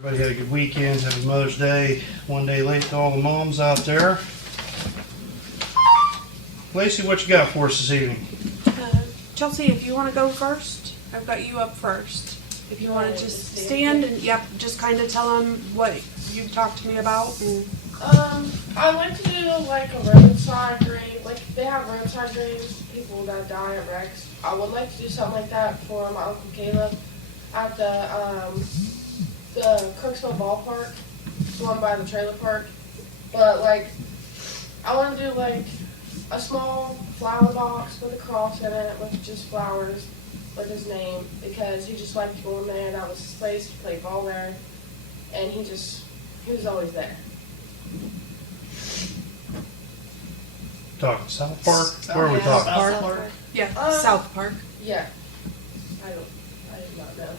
Everybody had a good weekend. Happy Mother's Day. One day late to all the moms out there. Lacey, what you got for us this evening? Chelsea, if you want to go first, I've got you up first. If you want to just stand and just kind of tell them what you talked to me about. And I'd like to do like a roadside grave. Like they have roadside graves, people that die at wrecks. I would like to do something like that for my Uncle Caleb at the Crooksville ballpark, the one by the trailer park. But like, I want to do like a small flower box with a cross in it with just flowers with his name, because he just liked going there. That was his place. He played ball there, and he was always there. Talking South Park? Where are we talking? South Park. Yeah, South Park. Yeah. I did not know.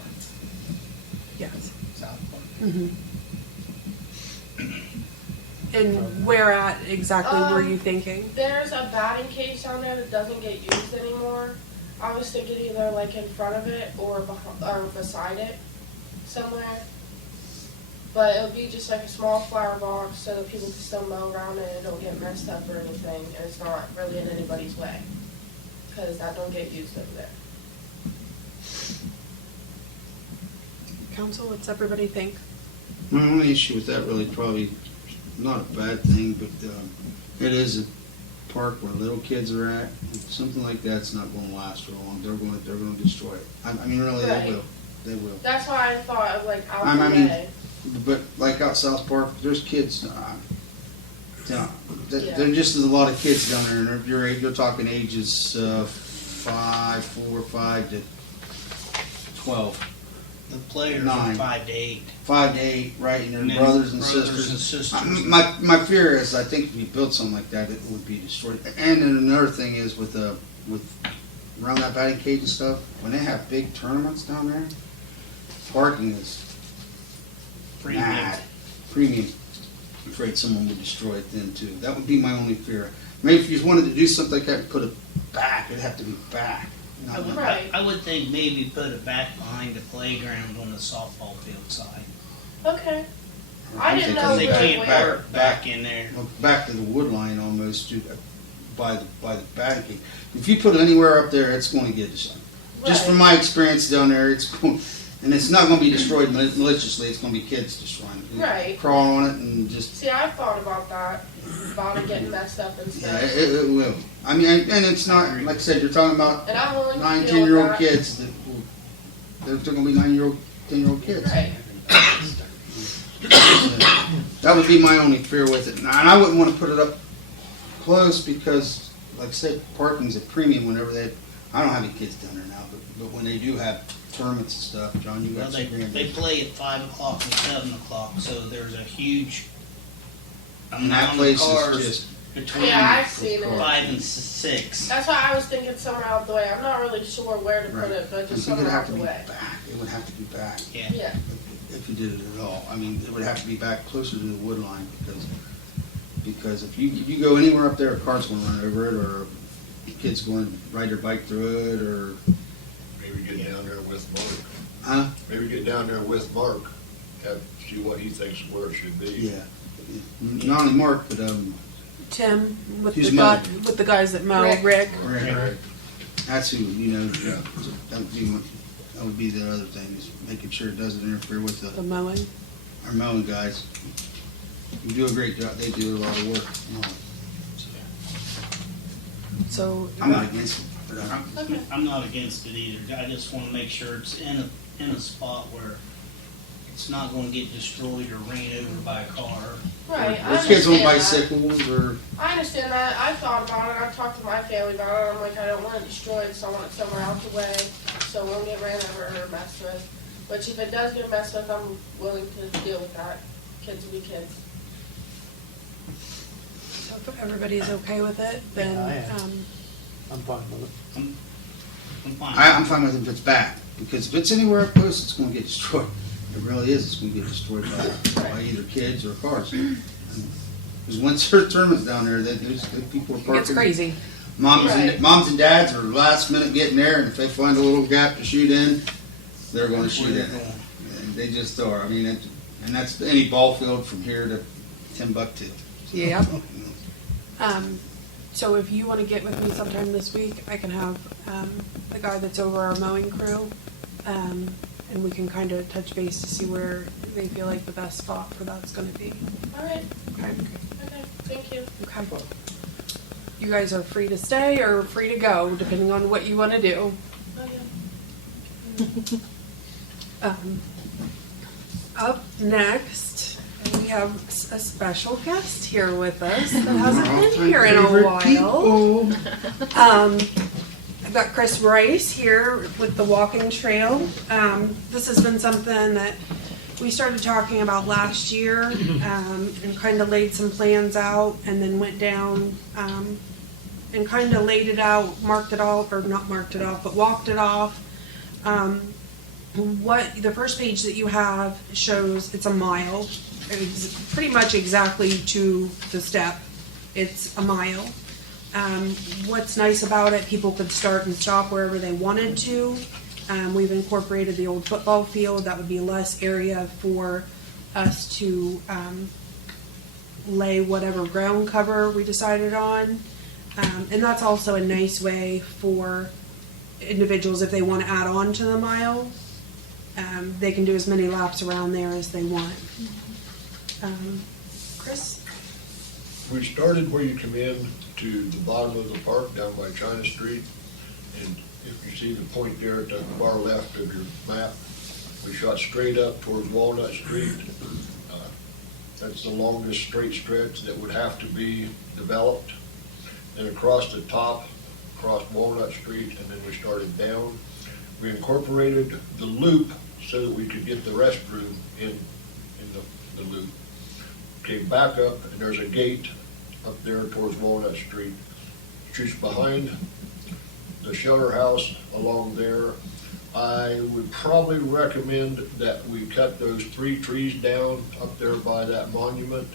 Yes. South Park. Mm-hmm. And where at exactly were you thinking? There's a batting cage down there that doesn't get used anymore. I was thinking either like in front of it or beside it somewhere. But it would be just like a small flower box so that people can still mow around it and it don't get messed up or anything, and it's not really in anybody's way, because that don't get used over there. Council, what's everybody think? My only issue with that really probably not a bad thing, but it is a park where little kids are at. Something like that's not going to last for long. They're going to destroy it. I mean, really, Right. They will. That's why I thought of like out I the mean, way. But like out South Park, there's kids. Yeah. There's just a lot of kids down there, and you're talking ages 4 or 5 to 12. The players 9. are 5 to 8. 5 to 8, right? And And their then brothers and brothers sisters. and sisters. My fear is, I think if you built something like that, it would be destroyed. And then another thing is with around that batting cage and stuff, when they have big tournaments down there, parking is mad. Premium. I'm afraid someone would destroy it then too. That would be my only fear. Maybe if you wanted to do something like that, put it back. It'd have to be back. I would, Right. I would think maybe put it back behind the playground on the softball field side. Okay. I didn't know They where- can't where- park back in there. Back to the wood line almost by the batting cage. If you put it anywhere up there, it's going to get destroyed. Just from my experience down there, it's going, and it's not going to be destroyed maliciously. It's going to be kids destroying it. Right. Crawl on it and just. See, I thought about that, about it getting messed up and Yeah, stuff. it will. I mean, and it's not, like I said, you're talking about And I'm willing to 9, deal 10-year-old with that. kids that they're going to be 9-year-old, 10-year-old kids. Right. That would be my only fear with it. And I wouldn't want to put it up close because, like I said, parking's a premium whenever I don't have any kids down there now, but when they do have tournaments and stuff, John, you Well, got they, some grand. they play at 5 o'clock and 7 o'clock, so there's a huge And that amount of place cars is just. between Yeah, I've seen it. 5 and 6. That's why I was thinking somewhere out the way. I'm not really sure where to put it, but just It would somewhere have out to the be way. back. It would have to be back. Yeah. Yeah. If you did it at all. I mean, it would have to be back closer to the wood line because if you go anywhere up there, a car's going to run over it, or a kid's going to ride their bike through it, or Maybe get down there with Mark. huh? Maybe get down there with Mark, see what he thinks where it should be. Yeah. Not only Mark, but Tim with Who's with the guys that mow. Rick. Rick. Right. that's who that would be the other thing is making sure it doesn't interfere with The mowing. our mowing guys. You do a great job. They do a lot of work. So I'm not against it. But Okay. I'm not against it either. I just want to make sure it's in a spot where it's not going to get destroyed or ran over by a car. Right. I those kids on understand that. bicycles or. I understand that. I thought about it. I talked to my family about it. I'm like, I don't want it destroyed, so I want it somewhere out the way so it won't get ran over or messed with. Which if it does get messed with, I'm willing to deal with that. Kids will be kids. So if everybody's okay with it, then Yeah, I am. I'm fine with it. I'm fine. I'm fine with it if it's back, because if it's anywhere up close, it's going to get destroyed. It really is. It's going to get destroyed by either kids or cars. Because once there's tournaments down there, those people are it parking. gets crazy. Moms Right. and dads are last minute getting there, and if they find a little gap to shoot in, they're going to shoot in. And they just are. I mean, And that's any ball field from here to Timbuktu. Yep. So if you want to get with me sometime this week, I can have the guy that's over our mowing crew, and we can kind of touch base to see where they feel like the best spot for that's going to be. All right. Okay. Okay. Thank you. Okay. You guys are free to stay or free to go, depending on what you want to do. Oh, yeah. Up next, we have a special guest here with us that hasn't been here in a while. I've got Chris Rice here with the walking trail. This has been something that we started talking about last year, and kind of laid some plans out, and then went down and kind of laid it out, marked it off, or not marked it off, but walked it off. What the first page that you have shows it's a mile. It's pretty much exactly to the step. It's a mile. What's nice about it, people could start and stop wherever they wanted to. We've incorporated the old football field. That would be less area for us to lay whatever ground cover we decided on. And that's also a nice way for individuals, if they want to add on to the mile, they can do as many laps around there as they want. Chris? We started where you come in to the bottom of the park down by China Street. And if you see the point there at the far left of your map, we shot straight up towards Walnut Street. That's the longest straight stretch that would have to be developed. Then across the top, across Walnut Street, and then we started down. We incorporated the loop so that we could get the restroom in the loop. Came back up, and there's a gate up there towards Walnut Street. Just behind the shelter house along there. I would probably recommend that we cut those 3 trees down up there by that monument.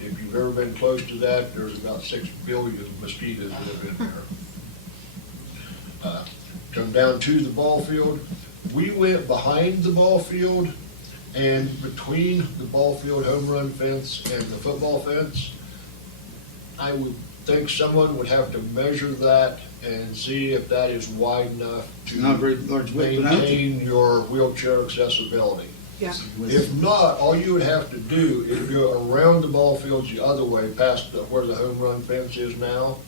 If you've ever been close to that, there's about 6 billion mosquitoes that live in there. Come down to the ball field. We went behind the ball field and between the ball field home run fence and the football fence. I would think someone would have to measure that and see if that is wide enough to Not very large width, but maintain your wheelchair accessibility. Yeah. If not, all you would have to do is go around the ball fields the other way, past where the home run fence is now,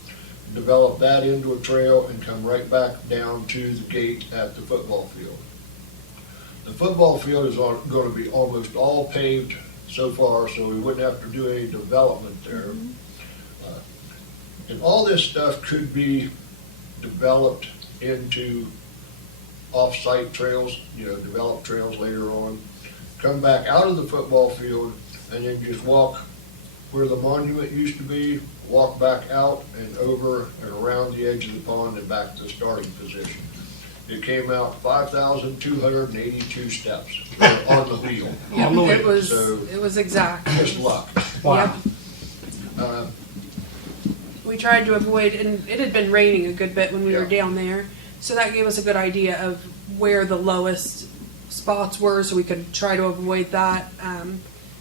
develop that into a trail, and come right back down to the gate at the football field. The football field is going to be almost all paved so far, so we wouldn't have to do any development there. And all this stuff could be developed into off-site trails, developed trails later on. Come back out of the football field and then just walk where the monument used to be, walk back out and over and around the edge of the pond and back to the starting position. It came out 5,282 steps on the wheel. Yep, it was, So, it was exact. just luck. Yep. Uh, We tried to avoid, and it had been raining a good bit when we were Yeah. down there, so that gave us a good idea of where the lowest spots were, so we could try to avoid that.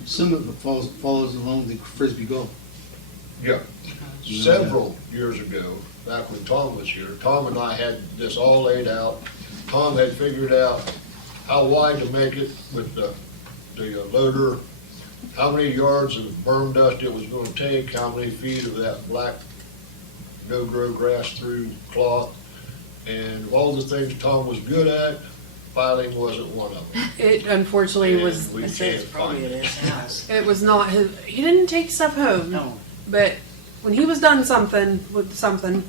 Some of it follows along the frisbee golf. Yeah, several years ago, back when Tom was here, Tom and I had this all laid out. Tom had figured out how wide to make it with the loader, how many yards of berm dust it was going to take, how many feet of that black no-grow grass through cloth, and all the things Tom was good at, filing wasn't one of them. It unfortunately And was, we can't find it. it was not his, he didn't take stuff home. No. But when he was done something, with something,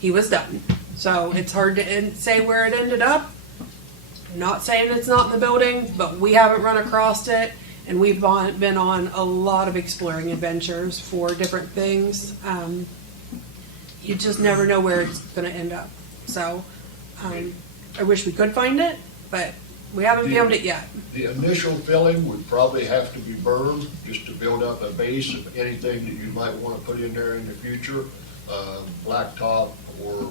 he was done. So it's hard to say where it ended up. Not saying it's not in the building, but we haven't run across it. And we've been on a lot of exploring adventures for different things. You just never know where it's going to end up. So I wish we could find it, but we haven't found it yet. The initial filling would probably have to be burned just to build up a base of anything that you might want to put in there in the future. Blacktop, or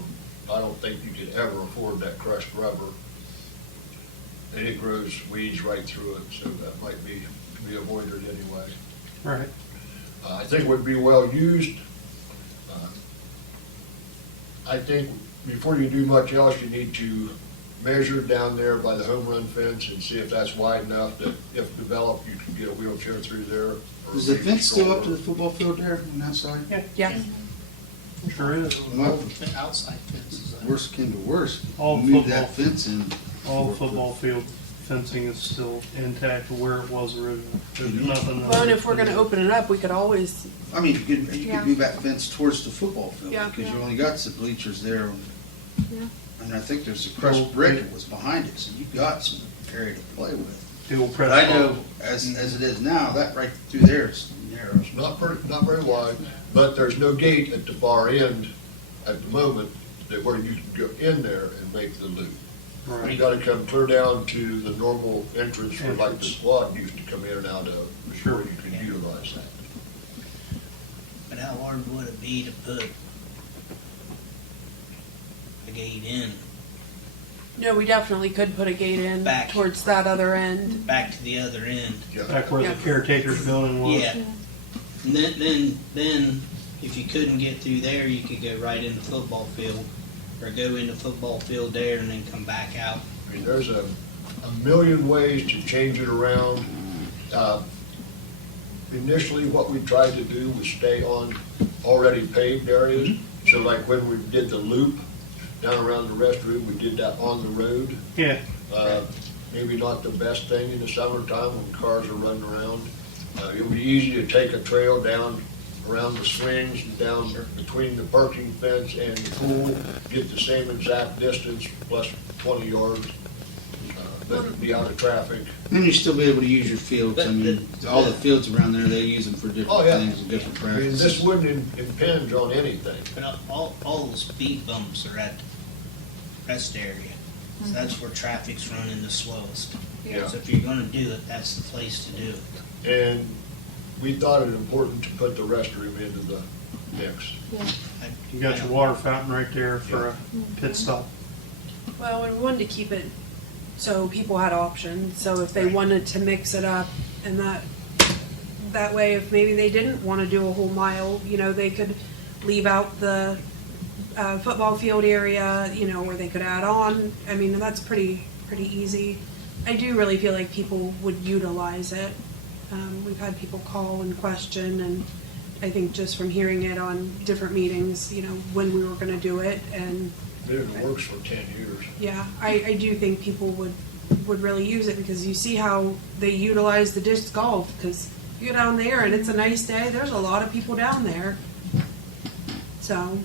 I don't think you could ever afford that crushed rubber. And it grows weeds right through it, so that might be be avoided anyway. Right. I think it would be well used. I think before you do much else, you need to measure down there by the home run fence and see if that's wide enough that if developed, you can get a wheelchair through there. or Is the maybe fence still up to stroller. the football field there on that side? Yeah, Sure is. Well, Outside fences. worst came to worst, All move football- that fence in. All football field fencing is still intact where it was originally. There's nothing. well, and if we're gonna open it up, we could always, I mean, you could Yeah. move that fence towards the football field, Yeah. because you only got some bleachers there. Yeah. And I think there's a crushed brick that was behind it, so you've got some area to play with. The old press. But I know, as it is now, that right through there is narrow. It's not very wide, but there's no gate at the far end at the moment that where you can go in there and make the loop. You Right. gotta come clear down to the normal entrance where like the Entrance. squad used to come in and out of, Sure. before you can utilize that. But how hard would it be to put a gate in, no, we definitely could put a gate in Back. towards that other end. back to the other end? Back where the Yeah. caretaker's building was. Yeah. And then, if you couldn't get through there, you could go right into football field, or go into football field there and then come back out. I mean, there's a million ways to change it around. Initially, what we tried to do was stay on already paved areas. So like when we did the loop down around the restroom, we did that on the road. Yeah. Maybe not the best thing in the summertime when cars are running around. It would be easy to take a trail down around the swings and down between the parking fence and the pool, get the same exact distance plus 20 yards, but be out of traffic. And you still be able to use your fields. I mean, all the fields around there, they use them for Oh, different yeah. things and different I mean, practices. this wouldn't impinge on anything. But all the speed bumps are at the rest area. So that's where traffic's running the slowest. Yeah. So if you're gonna do it, that's the place to do it. And we thought it important to put the restroom into the mix. You got your water fountain right there for a pit stop. Well, we wanted to keep it so people had options, so if they wanted to mix it up and that way, if maybe they didn't wanna do a whole mile, they could leave out the football field area, where they could add on. I mean, that's pretty easy. I do really feel like people would utilize it. We've had people call and question, and I think just from hearing it on different meetings, when we were gonna do it, and It works for 10 years. yeah, I do think people would really use it, because you see how they utilize the disc golf, because you go down there and it's a nice day, there's a lot of people down there. So,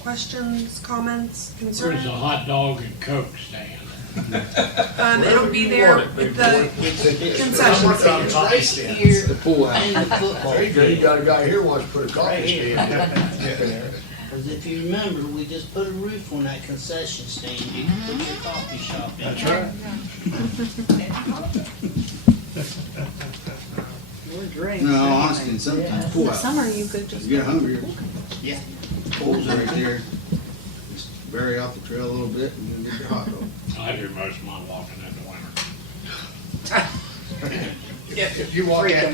questions, comments, Where's concerns? the hot dog and Coke stand? It'll be there at the concession stand. Right here The pool house. in the football There you go, you field. got a guy here wants to put a coffee Right here. stand in. Because if you remember, we just put a roof on that concession stand. You can put your coffee shop in That's there. right. No, honestly, in sometimes pool In the house. summer, you could If just. you get hungry, Yeah. pool's right there. Just vary off the trail a little bit and you get your hot dog. I do most of my walking in the winter. If you walk that,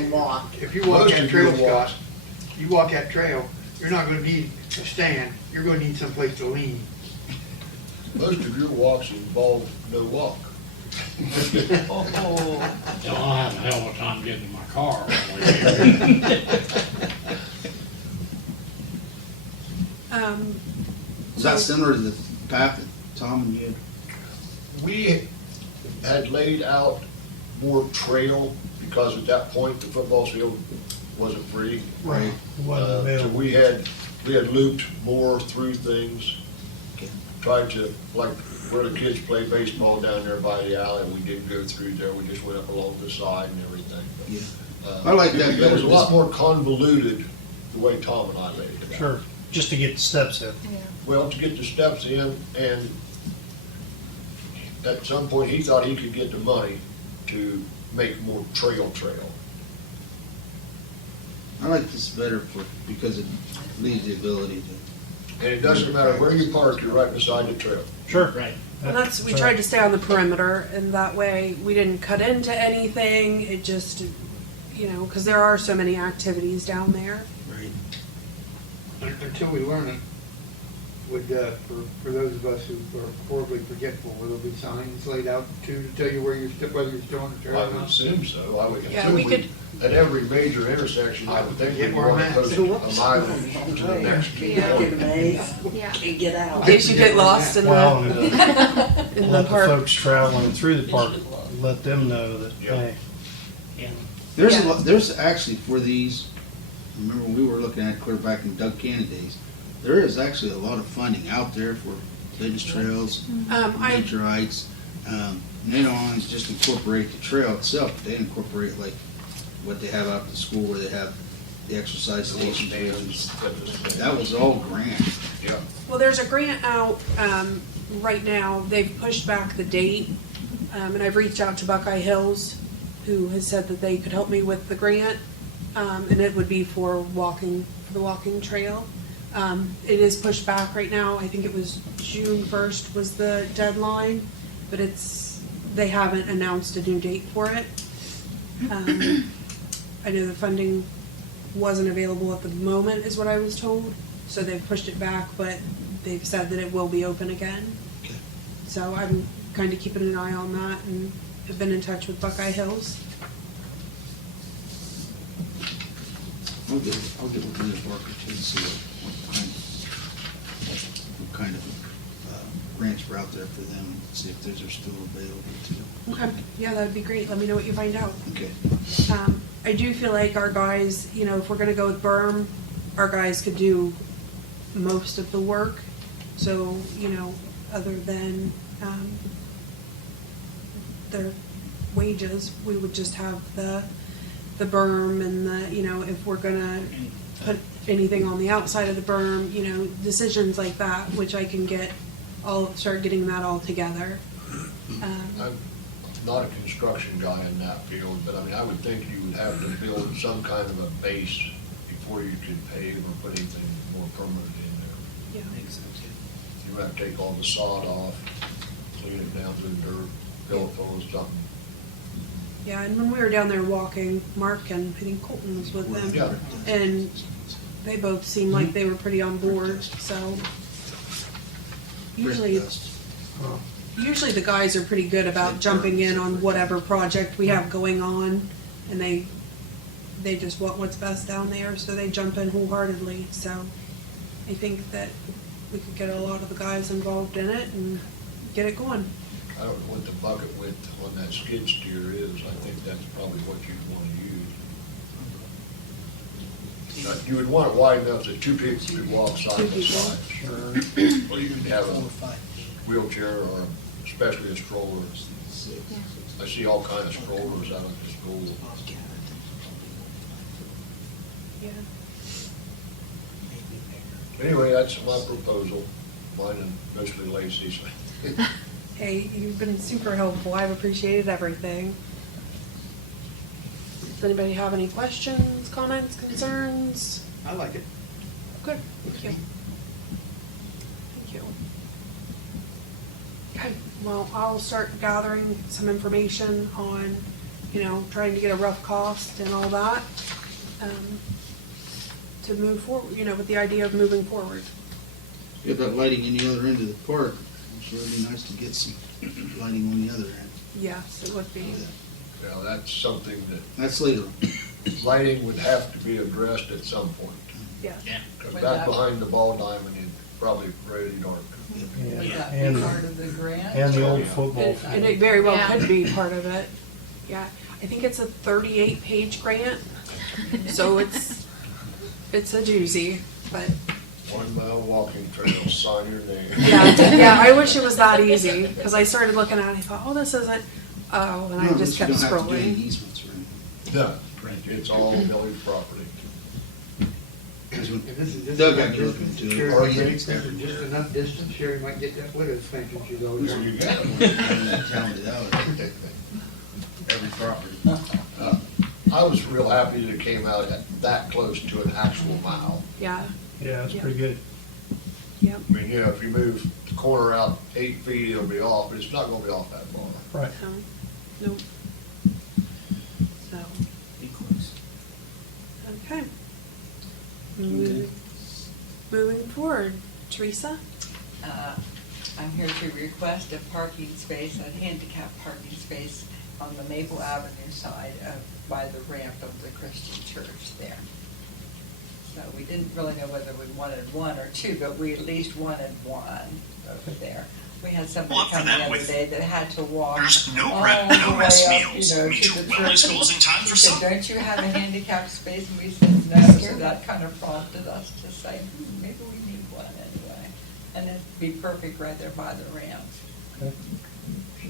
if you walk Most that of trail, your walks. Scott, you walk that trail, you're not gonna need a stand, you're gonna need someplace to lean. Most of your walks involve no walk. So I'll have a hell of a time getting in my car all the way here. Is that similar to the path that Tom and you had? We had laid out more trail because at that point the football field wasn't free. Right. It wasn't So available. we had looped more through things, tried to, like where the kids play baseball down there by the alley, we didn't go through there, we just went up along the side and everything. But, I like that It better. was a lot more convoluted the way Tom and I laid it out. Sure, just to get the steps in. Well, to get the steps in, and at some point, he thought he could get the money to make more trail. I like this better because it leaves the ability to. And it doesn't matter where you park, you're right beside the trail. Sure. Right. And that's, we tried to stay on the perimeter, and that way we didn't cut into anything. It just, you know, because there are so many activities down there. Right. Until we learn it, would, for those of us who are horribly forgetful, will there be signs laid out to tell you where whether you're still on the trail I or would not? assume so. I would Yeah, assume we could- at every major intersection, I would think Get we'd where want I'm to at. post So a whoops. mileage to the next. Yeah. point. Yeah. Can't get out. In case you get lost in Well, the, and in the let the park. folks traveling through the park, let them know that, Yeah. hey, And There's Yeah. a lot, there's actually for these, remember we were looking at clear back in Doug Cannon days, there is actually a lot of funding out there for business trails, I, nature hikes. And they don't always just incorporate the trail itself, but they incorporate like what they have out at the school where they have the exercise Little stations. stands, fitness stands. That was all grant. Yeah. well, there's a grant out, right now. They've pushed back the date. And I've reached out to Buckeye Hills, who has said that they could help me with the grant. And it would be for walking, for the walking trail. It is pushed back right now. I think it was June 1st was the deadline, but they haven't announced a new date for it. I know the funding wasn't available at the moment, is what I was told, so they've pushed it back, but they've said that it will be open again. Okay. So I'm kind of keeping an eye on that, and have been in touch with Buckeye Hills. I'll get with Liz Barker too and see what kind of grants were out there for them, and see if those are still available too. Okay, yeah, that would be great. Let me know what you find out. Okay. I do feel like our guys, you know, if we're gonna go with berm, our guys could do most of the work. So, you know, other than, their wages, we would just have the berm and the, you know, if we're gonna put anything on the outside of the berm, you know, decisions like that, which I can start getting that all together. I'm not a construction guy in that field, but I mean, I would think you would have to build some kind of a base before you could pave or put anything more permanent in there. Yeah. I think so too. You would have to take all the sod off, clean it down to the dirt, fill it full of something. Yeah, and when we were down there walking, Mark and I think Colton was with them. Yeah. And they both seemed like they were pretty on board, so usually, usually the guys are pretty good about jumping in on whatever project we have going on, and they just want what's best down there, so they jump in wholeheartedly, so I think that we could get a lot of the guys involved in it and get it going. I don't know what the bucket width on that skid steer is. I think that's probably what you'd want to use. You would want it wide enough that two people could walk side by side. Or you could have a wheelchair or especially a stroller. I see all kinds of strollers out at the school. Yeah. Anyway, that's my proposal. Mine and mostly Lacey's. Hey, you've been super helpful. I've appreciated everything. Does anybody have any questions, comments, concerns? I like it. Good, thank you. Thank you. Okay, well, I'll start gathering some information on, you know, trying to get a rough cost and all that, to move forward, you know, with the idea of moving forward. Get that lighting in the other end of the park. I'm sure it'd be nice to get some lighting on the other end. Yes, it would be. Yeah, that's something that That's later. lighting would have to be addressed at some point. Yeah. Yeah. 'Cause back behind the ball diamond, it's probably pretty dark. yeah, Would that be and, part of the grant? and the old Yeah. football And field. and it very well Yeah. could be part of it. Yeah, I think it's a 38-page grant, so it's a doozy, but 1 mile walking trail, sign your name. yeah, I wish it was that easy, because I started looking at it, I thought, oh, this isn't, oh, and I No, just but kept you don't have to do any scrolling. easements or anything. No, it's all village property. Because when If this is just Doug enough got you looking distance, into it, Sherry or might you get- this is just enough distance, Sherry might get that widow extension she's always There you on. go. counted out every property. I was real happy that it came out at that close to an actual mile. Yeah, Yeah, it's Yeah. pretty good. Yep. I mean, yeah, if you move the corner out 8 feet, it'll be off, but it's not gonna be off that far. Right. No. Nope. So, Be close. okay. Moving forward, Teresa? I'm here to request a parking space, a handicap parking space on the Maple Avenue side by the ramp of the Christian church there. So we didn't really know whether we wanted 1 or 2, but we at least wanted 1 over there. We had somebody Well, up for come the that other with- day that had to walk. There's no all prep, the no way mess up, meals. you know, Meet to your the wellness church. goals in time He for said, some. "Don't you have a handicap space?" And we said no, so that kind of prompted us to say, maybe we need 1 anyway. And it'd be perfect right there by the ramp.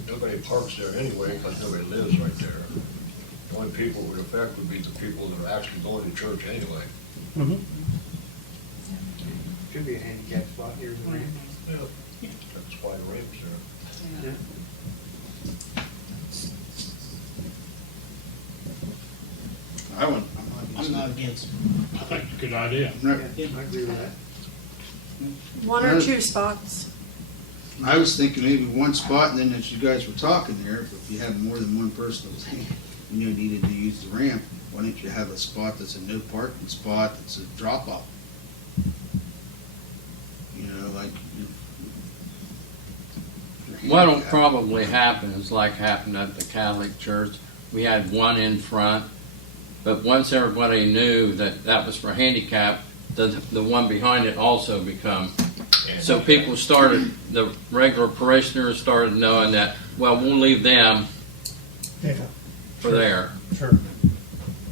Nobody parks there anyway, because nobody lives right there. The only people it would affect would be the people that are actually going to church anyway. Mm-hmm. Should be a handicap spot here in the ramp. Yeah. That's why the ramp's there. Yeah. I'm not against it. I think it's a good idea. Yeah, I agree with that. 1 or 2 spots? I was thinking maybe 1 spot, and then as you guys were talking there, if you have more than 1 person that was, needed to use the ramp, why don't you have a spot that's a no parking spot, that's a drop off? You know, like. your What'll handicap. probably happen is like happened at the Catholic Church. We had 1 in front, but once everybody knew that that was for handicap, the one behind it also become. So people started, the regular parishioners started knowing that, well, we'll leave them Yeah. for there. Sure.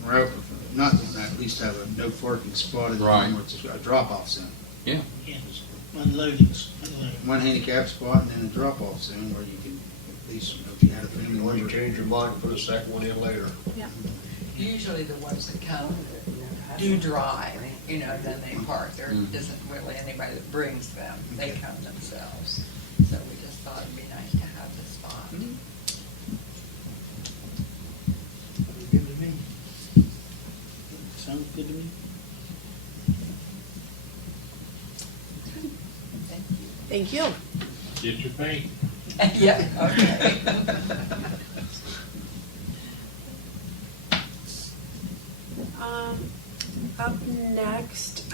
Right, not at least have a no parking spot in the Right. room where it's a drop off zone. Yeah, unloadings. 1 handicap spot and then a drop off zone where you can, at least, if you had a family Or you member. change your mind and put a second one in later. Usually the ones that come do drive, then they park. There isn't really anybody that brings them. They come themselves. So we just thought it'd be nice to have this spot. Sounds good to me. Sounds good to me. Thank you. Thank you. Get your paint. Yeah, okay. Up next,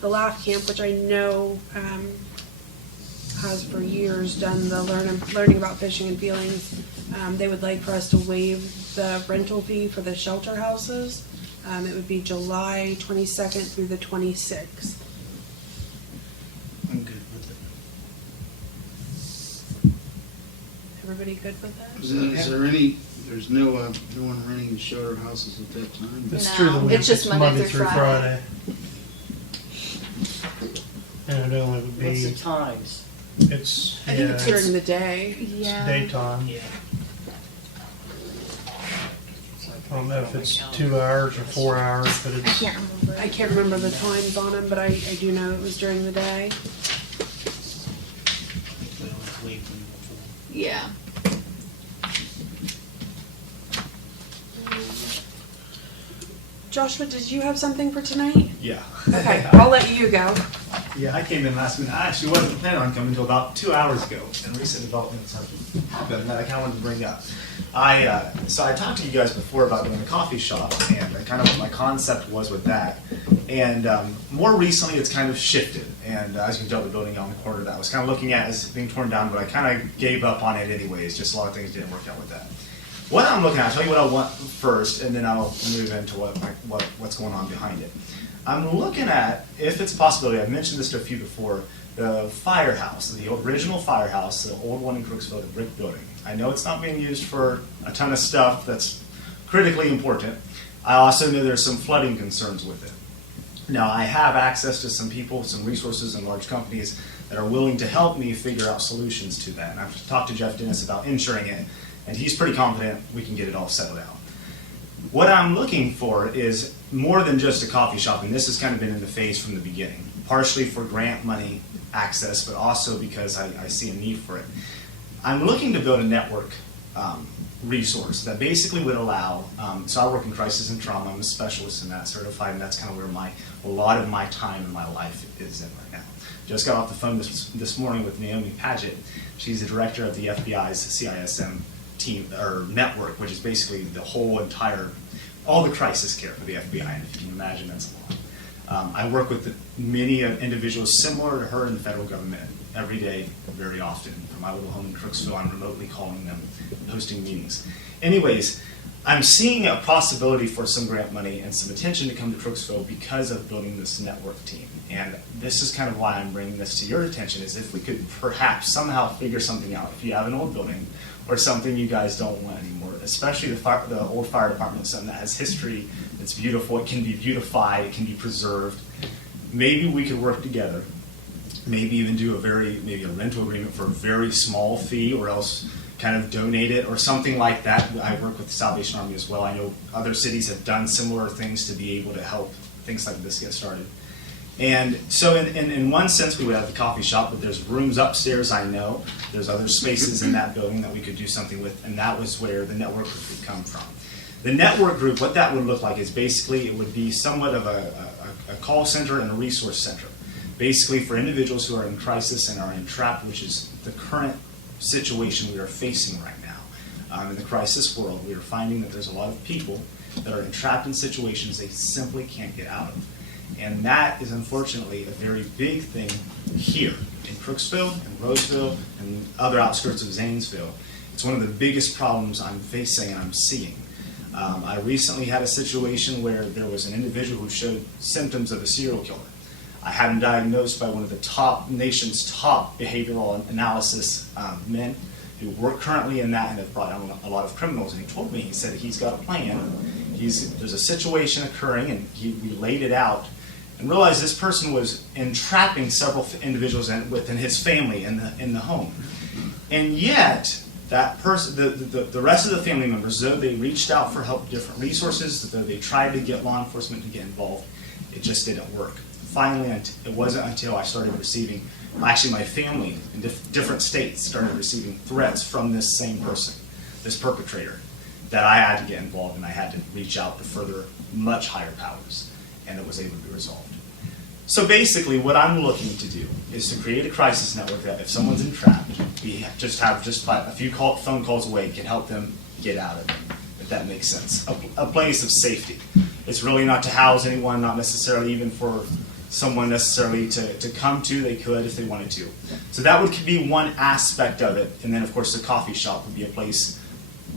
the Laugh Camp, which I know has for years done the learning about fishing and feelings. They would like for us to waive the rental fee for the shelter houses. It would be July 22nd through the 26th. I'm good with it. Everybody good with that? Is there any, there's no one renting the shelter houses at that time? It's No, through the week. it's just Monday through Friday. And it only would What's the be, times? it's, I think it's yeah, during the day. it's daytime. Yeah. I don't know if it's 2 hours or 4 hours, but it's, Can't remember. I can't remember the times on them, but I do know it was during the day. We always wait for them before. Yeah. Joshua, did you have something for tonight? Yeah. Okay, I'll let you go. Yeah, I came in last minute. I actually wasn't planning on coming until about 2 hours ago, and recent developments have happened that I kind of wanted to bring up. So I talked to you guys before about doing a coffee shop, and kind of what my concept was with that. And more recently, it's kind of shifted. And as you can tell, the building on the corner that I was kind of looking at as being torn down, but I kind of gave up on it anyways. Just a lot of things didn't work out with that. What I'm looking at, I'll tell you what I want first, and then I'll move into what's going on behind it. I'm looking at, if it's a possibility, I've mentioned this to a few before, the firehouse, the original firehouse, the old one in Crooksville, the brick building. I know it's not being used for a ton of stuff that's critically important. I also know there's some flooding concerns with it. Now, I have access to some people, some resources and large companies that are willing to help me figure out solutions to that. And I've talked to Jeff Dennis about insuring it, and he's pretty confident we can get it all settled out. What I'm looking for is more than just a coffee shop, and this has kind of been in the phase from the beginning, partially for grant money access, but also because I see a need for it. I'm looking to build a network resource that basically would allow, so I work in crisis and trauma, I'm a specialist in that, certified, and that's kind of where a lot of my time in my life is in right now. Just got off the phone this morning with Naomi Paget. She's the director of the FBI's CISM team, or network, which is basically the whole entire, all the crisis care for the FBI, and if you can imagine, that's a lot. I work with many individuals similar to her in the federal government every day, very often. From my little home in Crooksville, I'm remotely calling them, hosting meetings. Anyways, I'm seeing a possibility for some grant money and some attention to come to Crooksville because of building this network team. And this is kind of why I'm bringing this to your attention, is if we could perhaps somehow figure something out. If you have an old building or something you guys don't want anymore, especially the old fire department, something that has history, it's beautiful, it can be beautified, it can be preserved. Maybe we could work together, maybe even do maybe a rental agreement for a very small fee, or else kind of donate it or something like that. I work with the Salvation Army as well. I know other cities have done similar things to be able to help things like this get started. And so in one sense, we would have the coffee shop, but there's rooms upstairs, I know. There's other spaces in that building that we could do something with, and that was where the network group would come from. The network group, what that would look like is basically it would be somewhat of a call center and a resource center, basically for individuals who are in crisis and are entrapped, which is the current situation we are facing right now. In the crisis world, we are finding that there's a lot of people that are entrapped in situations they simply can't get out of. And that is unfortunately a very big thing here in Crooksville and Roseville and other outskirts of Zanesville. It's one of the biggest problems I'm facing and I'm seeing. I recently had a situation where there was an individual who showed symptoms of a serial killer. I had him diagnosed by one of the nation's top behavioral analysis men who work currently in that and have brought down a lot of criminals. And he told me, he said he's got a plan. There's a situation occurring, and we laid it out and realized this person was entrapping several individuals within his family in the home. And yet, that person, the rest of the family members, though they reached out for help, different resources, though they tried to get law enforcement to get involved, it just didn't work. Finally, it wasn't until I started receiving, actually my family in different states started receiving threats from this same person, this perpetrator, that I had to get involved and I had to reach out to further much higher powers, and it was able to be resolved. So basically what I'm looking to do is to create a crisis network that if someone's entrapped, we just a few phone calls away can help them get out of it, if that makes sense. A place of safety. It's really not to house anyone, not necessarily even for someone necessarily to come to. They could if they wanted to. So that would be one aspect of it. And then of course the coffee shop would be a place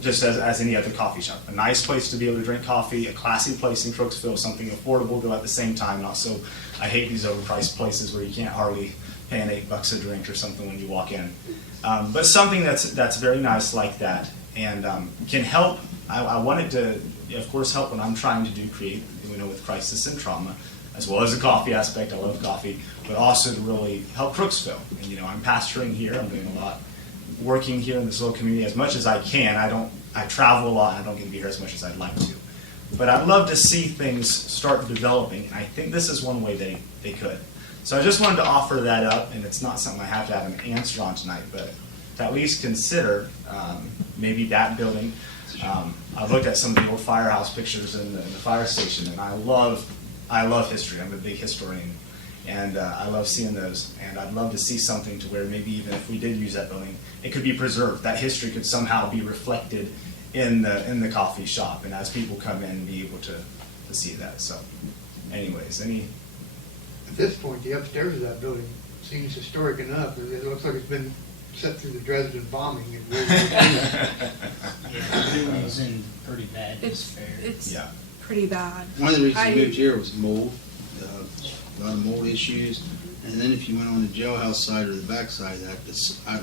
just as any other coffee shop. A nice place to be able to drink coffee, a classy place in Crooksville, something affordable though at the same time. And also, I hate these overpriced places where you can't hardly pay $8 a drink or something when you walk in. But something that's very nice like that and can help. I want it to, of course, help when I'm trying to create, with crisis and trauma, as well as the coffee aspect. I love coffee, but also to really help Crooksville. And I'm pastoring here. I'm doing a lot, working here in this little community as much as I can. I travel a lot. And I don't get to be here as much as I'd like to. But I'd love to see things start developing, and I think this is one way they could. So I just wanted to offer that up, and it's not something I have to have an answer on tonight, but to at least consider maybe that building. I've looked at some of the old firehouse pictures in the fire station, and I love history. I'm a big historian, and I love seeing those. And I'd love to see something to where maybe even if we did use that building, it could be preserved. That history could somehow be reflected in the coffee shop, and as people come in, be able to see that. So, anyways, At this point, the upstairs of that building seems historic enough. It looks like it's been set through the Dresden bombing. It really Yeah, the building is in pretty bad It's disrepair. pretty bad. One of the reasons we moved here was mold, a lot of mold issues. And then if you went on the jailhouse side or the back side,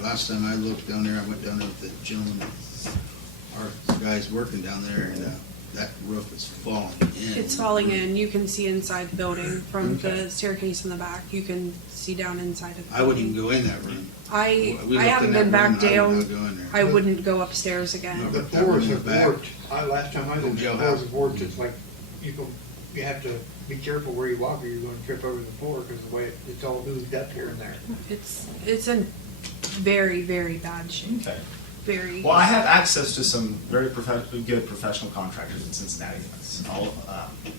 last time I looked down there, I went down there with the gentleman, our guys working down there, and that roof is falling in. It's falling in. You can see inside the building from Okay. the staircase in the back. You can see down inside of the I wouldn't building. even go in that room. I We looked haven't in been that back room, and I would down. not go in there. I wouldn't go upstairs again. No. The That room floors in the have back. warped. Last time I was in there, the Jailhouse. floors have warped. It's like you have to be careful where you walk or you're going to trip over the floor because the way it's all moved up here and there. It's in very, very bad shape. Okay. very. Well, I have access to some very good professional contractors in Cincinnati, all,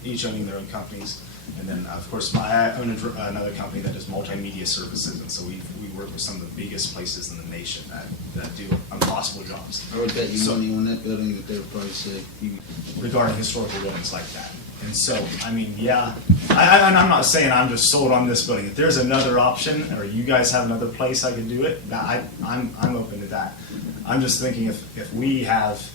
each owning their own companies. And then, of course, I own another company that does multimedia services, and so we work with some of the biggest places in the nation that do impossible jobs. I would bet you So- money on that building that they would probably say, you regarding historical buildings like that. And so, I mean, yeah, and I'm not saying I'm just sold on this building. If there's another option, or you guys have another place I can do it, I'm open to that. I'm just thinking if we have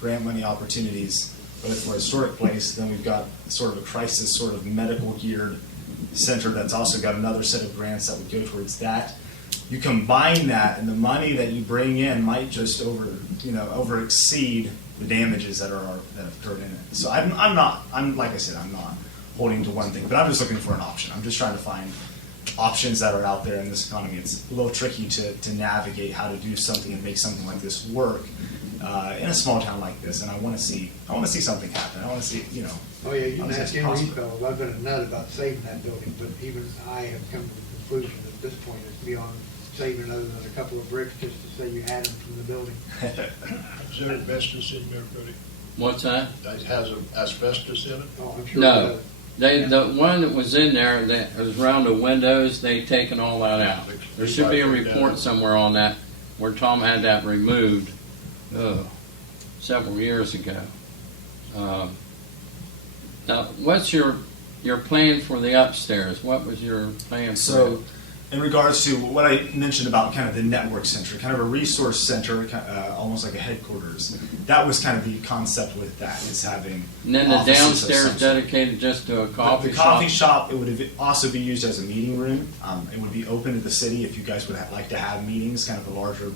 grant money opportunities, but for a historic place, then we've got sort of a crisis, sort of medical geared center that's also got another set of grants that would go towards that. You combine that, and the money that you bring in might just over exceed the damages that have occurred in it. So I'm like I said, I'm not holding to one thing, but I'm just looking for an option. I'm just trying to find options that are out there in this economy. It's a little tricky to navigate how to do something and make something like this work in a small town like this. And I want to see something happen. I want to see, Oh, yeah, you I can was ask just any of these possible. fellows, I've been a nut about saving that building, but even I have come to the conclusion at this point it's beyond saving other than a couple of bricks just to say you had them from the building. Is there asbestos in there, buddy? What's that? That has asbestos in it? Oh, I'm sure. No. The one that was in there that was around the windows, they've taken all that out. There should be a report somewhere on that where Tom had that removed several years ago. Now, what's your plan for the upstairs? What was your plan for So, in regards to what I mentioned about kind of the network center, kind of a resource center, almost like a headquarters, that was kind of the concept with that, is having And then the offices of downstairs some sort. dedicated just to a coffee The shop? coffee shop, it would also be used as a meeting room. It would be open to the city if you guys would like to have meetings, kind of a larger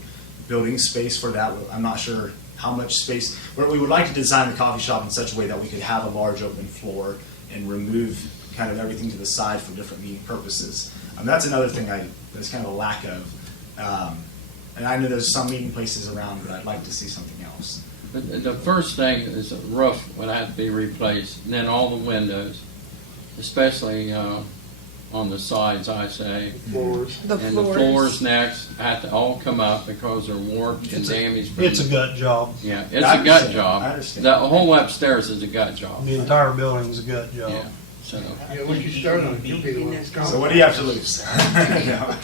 building space for that. I'm not sure how much space, but we would like to design the coffee shop in such a way that we could have a large open floor and remove kind of everything to the side for different meeting purposes. That's another thing there's kind of a lack of. And I know there's some meeting places around, but I'd like to see something else. But the first thing is the roof would have to be replaced, and then all the windows, especially on the sides, I say. Floors. The And the floors next have to all come up because they're warped and damaged. It's a gut job. Yeah, it's I a gut understand. I job. understand. The whole upstairs is a gut job. The entire building's a gut job. Yeah, so. Yeah, once you start on it, you'll be the one that's So what do you have to lose? No.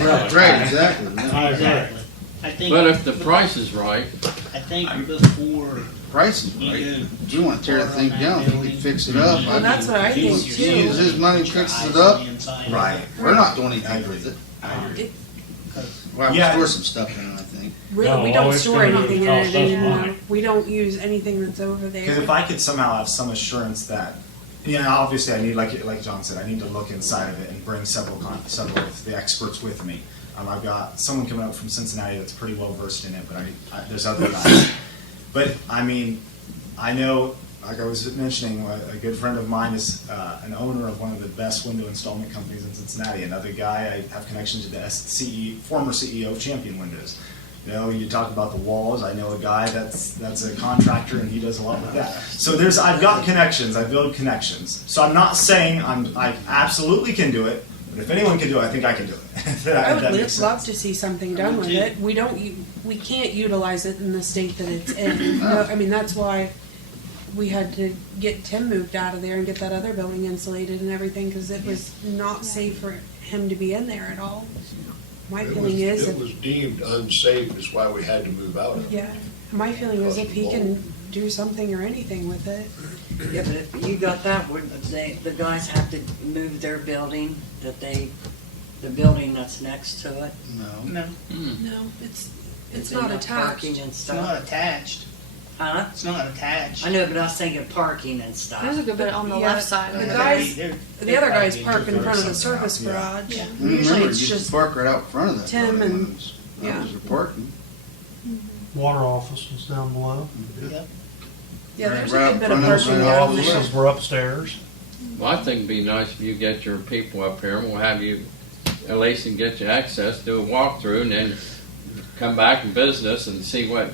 Right, exactly. yeah. Exactly. I think. But if the price is right, I think before Price is right. If you want to tear the thing down, if you can fix it up. Well, that's what I think Use too. his money, fixes it up. Right. We're not doing anything with it. It- We'll have Yeah. to store some stuff in it, I think. Really, we No, don't it's store gonna anything in cost it us anymore. money. We don't use anything that's over Because there. if I could somehow have some assurance that, obviously I need, like John said, I need to look inside of it and bring several of the experts with me. I've got someone coming up from Cincinnati that's pretty well versed in it, but there's other guys. But I mean, I know, like I was mentioning, a good friend of mine is an owner of one of the best window installment companies in Cincinnati. Another guy, I have connection to the former CEO of Champion Windows. You talk about the walls. I know a guy that's a contractor, and he does a lot with that. So I've got connections. I build connections. So I'm not saying I absolutely can do it, but if anyone can do it, I think I can do it. I would That makes love sense. to see something done with it. We can't utilize it in the state that it's in. I mean, that's why we had to get Tim moved out of there and get that other building insulated and everything, because it was not safe for him to be in there at all. My feeling is, It was deemed unsafe, is why we had to move out of it. yeah, my feeling is if he can do something or anything with it. Yeah, but if you got that, would the guys have to move their building, the building that's next to it? No. No, No, it's Is not there attached. Parking and it's not stuff? attached. Huh? It's not attached. I know, but I was thinking parking and stuff. There's a good bit on the Yeah, left side. the of it. guys- They're The other guys probably park in into front of the something service else, garage. yeah. Usually Remember, it's you just just park right out front of that. Tim building and- when it was yeah. the parking. Water office is down below. Yep. yeah. There's Right a good bit of front of parking the down office. there. Offices were upstairs. well, I think it'd be nice if you get your people up here, and we'll have you, at least and get you access, do a walkthrough, and then come back and business and see what,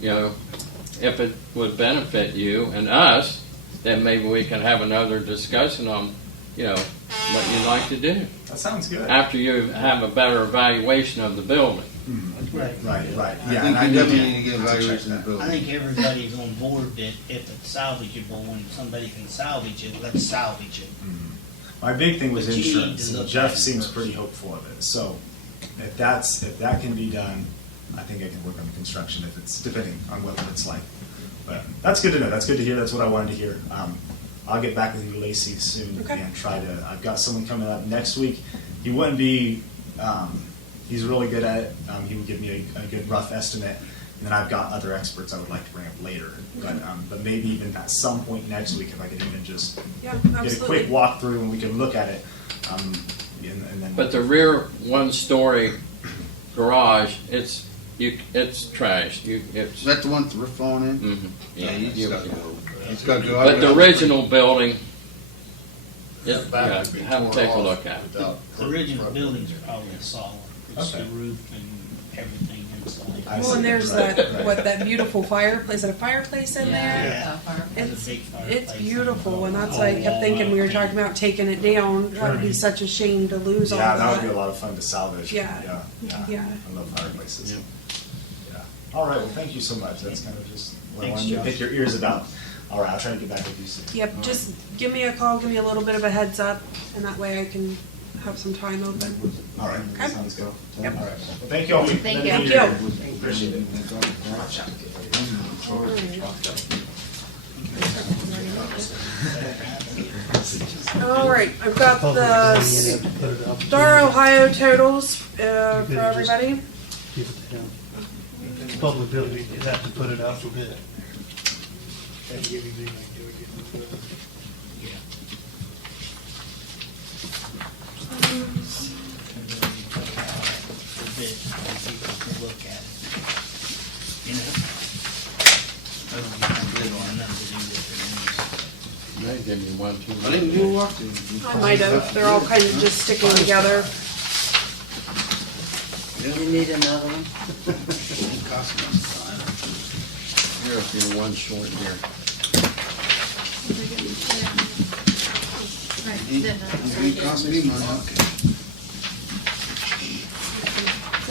if it would benefit you and us, then maybe we can have another discussion on, what you'd like to do That sounds good. after you have a better evaluation of the building. Right. Right. I Yeah, think and I we do- definitely need to get I'll check evaluation of that. the I building. think everybody's on board that if it's salvageable, when somebody can salvage it, let's salvage it. My big thing was But you need to insurance, and look Jeff at it seems first. pretty hopeful of it. So if that can be done, I think I can work on the construction if it's, depending on what it's like. But that's good to know. That's good to hear. That's what I wanted to hear. I'll get back with you, Lacey, soon Okay. and try to. I've got someone coming up next week. He wouldn't be. He's really good at it. He would give me a good rough estimate, and then I've got other experts I would like to bring up later. But maybe even at some point next week, if I could even just Yeah, get a absolutely. quick walkthrough and we can look at it. And then. But the rear one-story garage, it's trashed. Is It's that the one with the roof falling in? mhm, Yeah, yeah. you just you- gotta go. It's gotta go. But the original building, That back yeah, would be have them torn take a off look at it. without The original front- buildings are probably solid. It's the Okay. roof and everything inside. I Well, see. and there's Right, that, right. what, that beautiful fireplace, is it a fireplace in there? Yeah. Has a It's, big fireplace. it's beautiful, and that's why I kept thinking, we were talking about taking it down, that would be such a shame to lose all Yeah, that. that would be a lot of fun to salvage. Yeah. Yeah. I love fireplaces. Yeah. Yeah. All right, well, thank you so much. That's kind of just what I Thanks, wanted to Josh. pick your ears about. All right, I'll try to get back with you soon. Yep, just give me a call, give me a little bit of a heads up, and that way I can have some time open. All right, Okay. sounds good. Yep. All right, well, thank you all. Thank you. Appreciate it. All right, I've got Public the building, you have to put it up. Star Ohio totals, for everybody. Keep it down. It's public building, you have to put it out for bid. That'd give you the idea of getting the- For bid, so people can look at it. You know? I don't have nothing to do with They give me one too I didn't much. do a walkthrough. I might have, they're all kind of just sticking together. You need another one? It cost me some time. Here, if you're one short here. It cost me money, okay.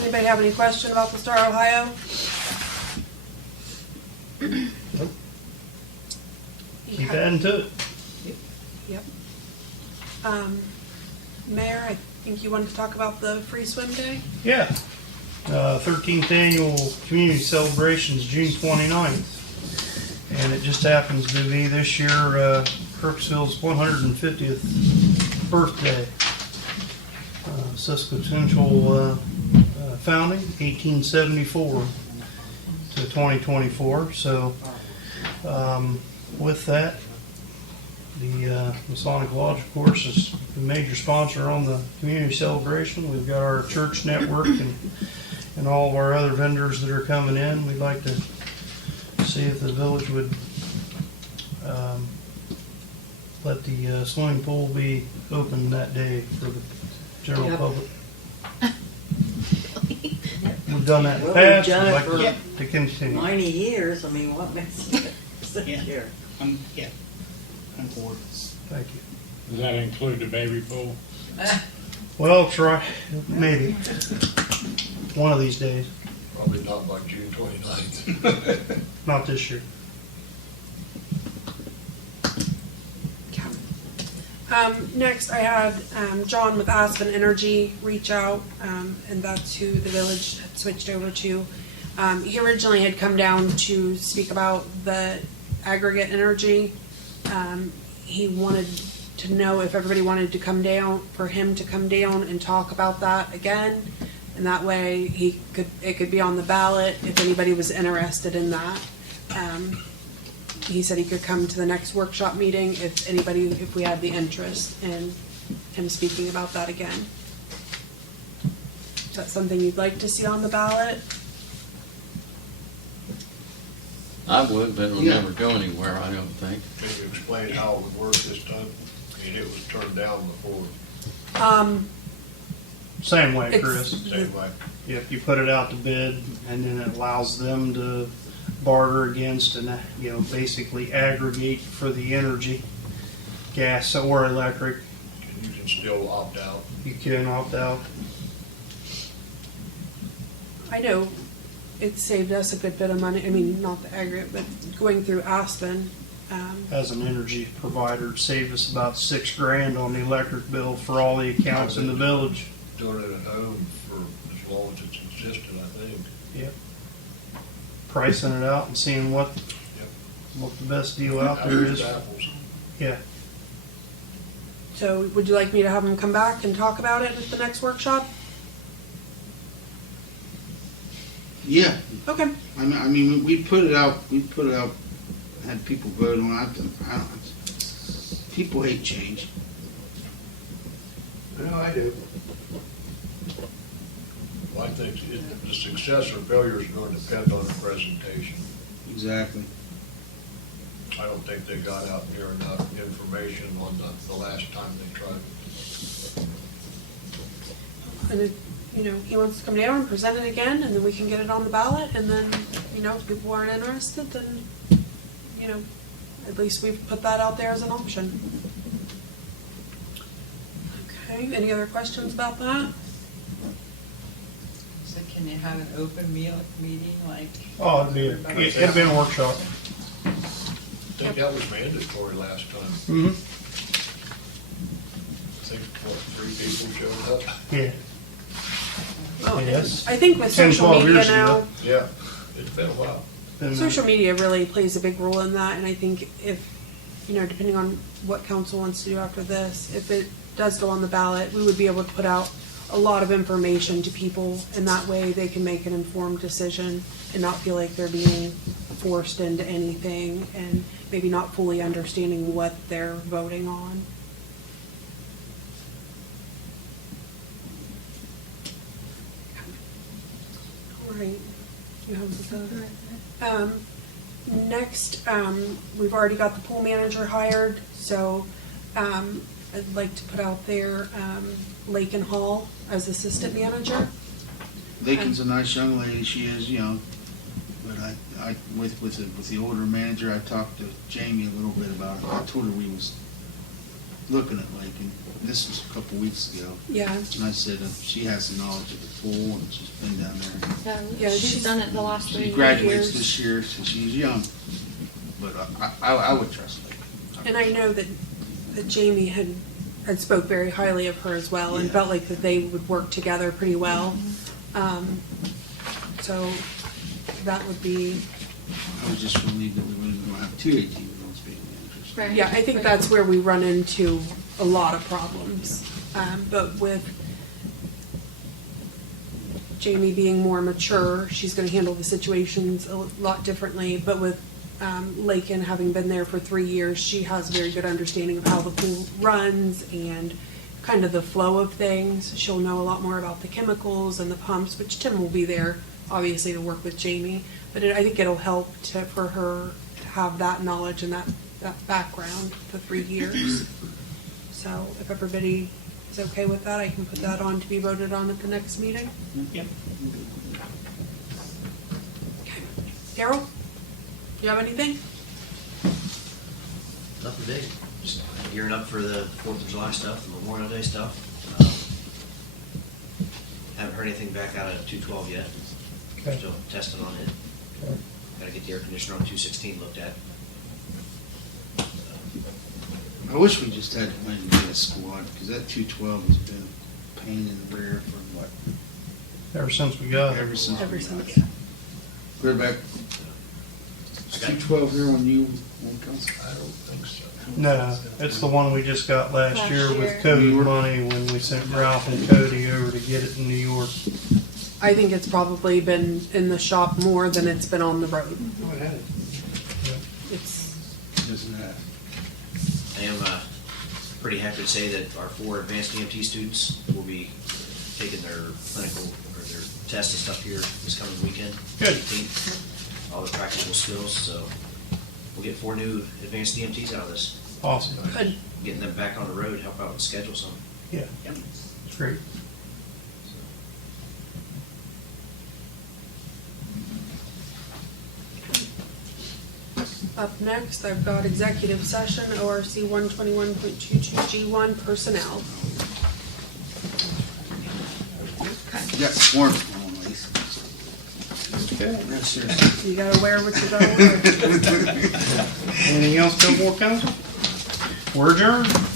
Anybody have any question about the Star Ohio? Keep adding to it. Yep. Mayor, I think you wanted to talk about the free swim day? Yeah. 13th annual community celebrations, June 29th. And it just happens to be this year, Crooksville's 150th birthday. Sesquicentennial founding, 1874 to 2024. So with that, the Masonic Lodge, of course, is the major sponsor on the community celebration. We've got our church network and all of our other vendors that are coming in. We'd like to see if the village would let the swimming pool be open that day for the general Yep. public. We've done that in the Well, we've past. done We'd it like for- to continue. 90 years, I mean, what makes it sit Yeah. here? Yeah, I'm for it. Thank you. Does that include the baby pool? Well, try, maybe, one of these days, Probably not by June 29th. not this year. Next, I had John with Aspen Energy reach out, and that's who the village had switched over to. He originally had come down to speak about the aggregate energy. He wanted to know if everybody wanted to come down, for him to come down and talk about that again. And that way, it could be on the ballot if anybody was interested in that. He said he could come to the next workshop meeting if we had the interest in him speaking about that again. Is that something you'd like to see on the ballot? I would, but it'll Yeah. never go anywhere, I don't think. Can you explain how it would work this time? I mean, it was turned down before, Same way, It's- Chris. same way. If you put it out to bid, and then it allows them to barter against and, basically aggregate for the energy, gas or electric, And you can still opt out. you can opt out. I know it saved us a good bit of money, I mean, not the aggregate, but going through Aspen, As an energy provider, it saved us about $6,000 on the electric bill for all the accounts in the village. Doing it at home for as long as it's existed, I think. Yep. Pricing it out and seeing what the best deal out there Apples is. to apples. Yeah. so would you like me to have them come back and talk about it at the next workshop? Yeah, Okay, I mean, we put it out, had people vote on it. I don't, people hate change. I know I do. Well, I think the success or failure is going to depend on the presentation. Exactly. I don't think they got out near enough information on the last time they tried it. and if, you know, he wants to come down and present it again, and then we can get it on the ballot, and then, you know, if people aren't interested, then, you know, at least we've put that out there as an option. Okay, any other questions about that? So can you have an open meeting like? Oh, it'd be a workshop. I think that was mandatory last time. Mm-hmm. I think, what, 3 people showed up? Yeah. Oh, Yes. I think with 10, social 12 media years now, ago. Yeah, it's been a while. And, social media really plays a big role in that, and I think if, you know, depending on what council wants to do after this, if it does go on the ballot, we would be able to put out a lot of information to people, and that way they can make an informed decision and not feel like they're being forced into anything and maybe not fully understanding what they're voting on. All right. You have the, next, we've already got the pool manager hired, so, I'd like to put out there, Lake and Hall as assistant manager. Lakin's a nice young lady, she is young, but with the older manager, I talked to Jamie a little bit about it. I told her we was looking at Lakin, this was a couple weeks ago, Yeah, and I said she has the knowledge of the pool, and she's been down there. Yeah, she's she's- done it the last 3 She years. graduates this year, so she's young, but I would trust Lakin. and I know that Jamie had spoke very highly of her as well, and Yeah. felt like that they would work together pretty well. So that would be, I was just relieved that we wouldn't gonna have 2 18-year-olds being managers. Right. yeah, I think that's where we run into a lot of problems. But with Jamie being more mature, she's gonna handle the situations a lot differently. But with Lakin having been there for 3 years, she has a very good understanding of how the pool runs and kind of the flow of things. She'll know a lot more about the chemicals and the pumps, which Tim will be there, obviously, to work with Jamie. But I think it'll help for her to have that knowledge and that background for 3 years. So if everybody is okay with that, I can put that on to be voted on at the next meeting. Yep. Okay. Daryl, you have anything? Nothing big, just gearing up for the 4th of July stuff, the Memorial Day stuff. Haven't heard anything back out of 212 yet. Okay. Still testing on it. Okay. Gotta get the air conditioner on 216 looked at. I wish we just had one to get a squad, because that 212 has been a pain in the rear for what, Ever since we got it. ever since. Ever we since. got it. We're back, I got 212 here when you, when council. I don't think so. No, it's the one we just got last Last year with year. COVID money when we sent Ralph and Cody over to get it in New York. I think it's probably been in the shop more than it's been on the road. Oh, it has. It's, Doesn't have. I am pretty happy to say that our 4 advanced EMT students will be taking their clinical or their test and stuff here this coming weekend. Good. 18th. All the practical skills, so we'll get 4 new advanced EMTs out of this. Awesome. good. Getting them back on the road, help out with the schedule some. Yeah, Yep. it's great. Up next, I've got executive session, ORC 121.22G1 personnel. You got swarmed on, Lisa. Okay. No, seriously. You gotta wear what you gotta wear. Anything else before council? We're adjourned.